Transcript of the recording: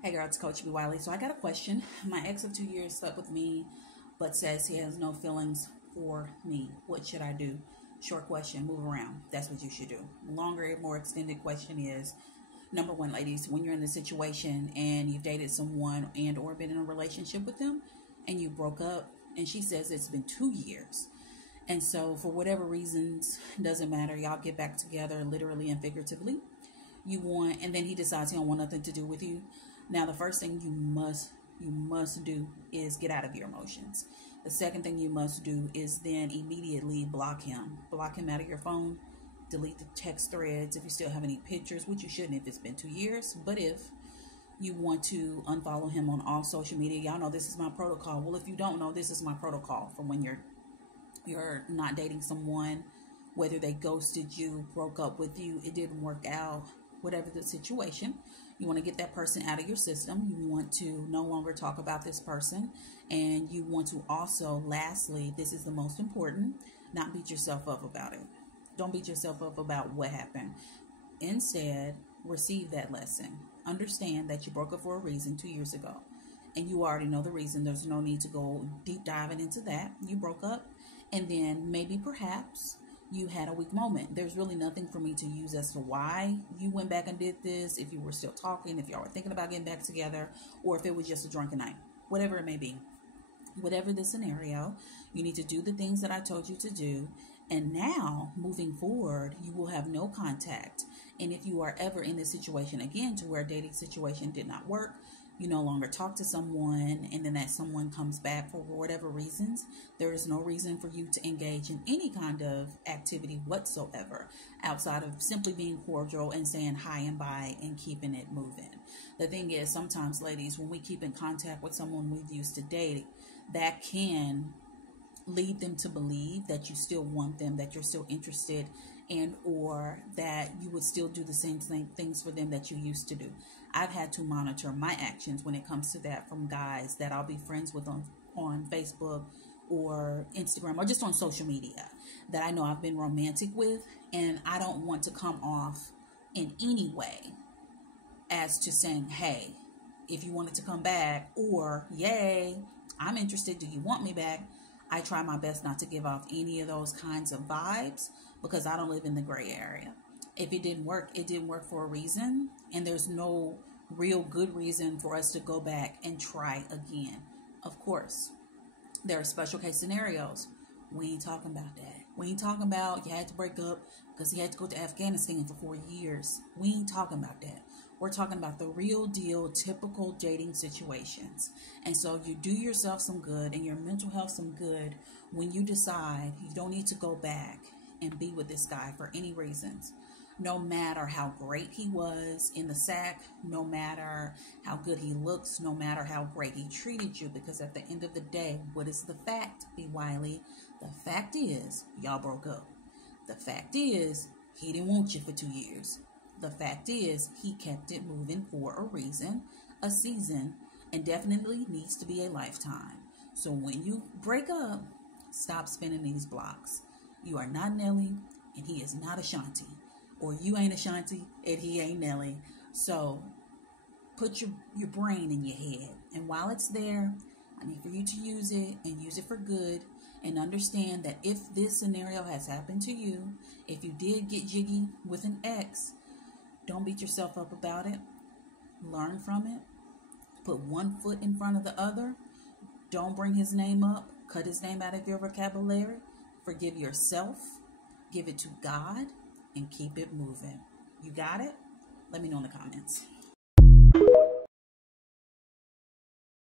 Hey girl, it's Coach B. Wiley. So I got a question. My ex of 2 years stuck with me, but says he has no feelings for me. What should I do? Short question, move around. That's what you should do. Longer, more extended question is, number one, ladies, when you're in the situation and you've dated someone and or been in a relationship with them and you broke up, and she says it's been 2 years. And so for whatever reasons, doesn't matter, y'all get back together literally and figuratively. And then he decides he don't want nothing to do with you. Now the first thing you must do is get out of your emotions. The second thing you must do is then immediately block him out of your phone, delete the text threads if you still have any pictures, which you shouldn't if it's been 2 years. But if you want to unfollow him on all social media, y'all know this is my protocol. Well, if you don't know, this is my protocol for when you're not dating someone, whether they ghosted you, broke up with you, it didn't work out, whatever the situation. You want to get that person out of your system. You want to no longer talk about this person. And you want to also, lastly, this is the most important, not beat yourself up about it. Don't beat yourself up about what happened. Instead, receive that lesson. Understand that you broke up for a reason 2 years ago. And you already know the reason. There's no need to go deep diving into that. You broke up. And then maybe perhaps you had a weak moment. There's really nothing for me to use as to why you went back and did this, if you were still talking, if y'all were thinking about getting back together, or if it was just a drunken night, whatever it may be. Whatever the scenario, you need to do the things that I told you to do. And now, moving forward, you will have no contact. And if you are ever in this situation again to where a dating situation did not work, you no longer talk to someone, and then that someone comes back for whatever reasons, there is no reason for you to engage in any kind of activity whatsoever outside of simply being cordial and saying hi and bye and keeping it moving. The thing is, sometimes, ladies, when we keep in contact with someone we've used to date, that can lead them to believe that you still want them, that you're still interested, and or that you would still do the same things for them that you used to do. I've had to monitor my actions when it comes to that from guys that I'll be friends with on Facebook or Instagram or just on social media that I know I've been romantic with, and I don't want to come off in any way as to saying, hey, if you wanted to come back, or yay, I'm interested, do you want me back? I try my best not to give off any of those kinds of vibes because I don't live in the gray area. If it didn't work, it didn't work for a reason, and there's no real good reason for us to go back and try again. Of course, there are special case scenarios. We ain't talking about that. We ain't talking about you had to break up because he had to go to Afghanistan for 4 years. We ain't talking about that. We're talking about the real deal, typical dating situations. And so you do yourself some good and your mental health some good when you decide you don't need to go back and be with this guy for any reasons. No matter how great he was in the sack, no matter how good he looks, no matter how great he treated you, because at the end of the day, what is the fact, B. Wiley? The fact is, y'all broke up. The fact is, he didn't want you for 2 years. The fact is, he kept it moving for a reason, a season, and definitely needs to be a lifetime. So when you break up, stop spinning these blocks. You are not Nelly, and he is not Ashanti. Or you ain't Ashanti, and he ain't Nelly. So put your brain in your head. And while it's there, I need for you to use it and use it for good. And understand that if this scenario has happened to you, if you did get jiggy with an ex, don't beat yourself up about it. Learn from it. Put one foot in front of the other. Don't bring his name up. Cut his name out of your vocabulary. Forgive yourself. Give it to God. And keep it moving. You got it? Let me know in the comments.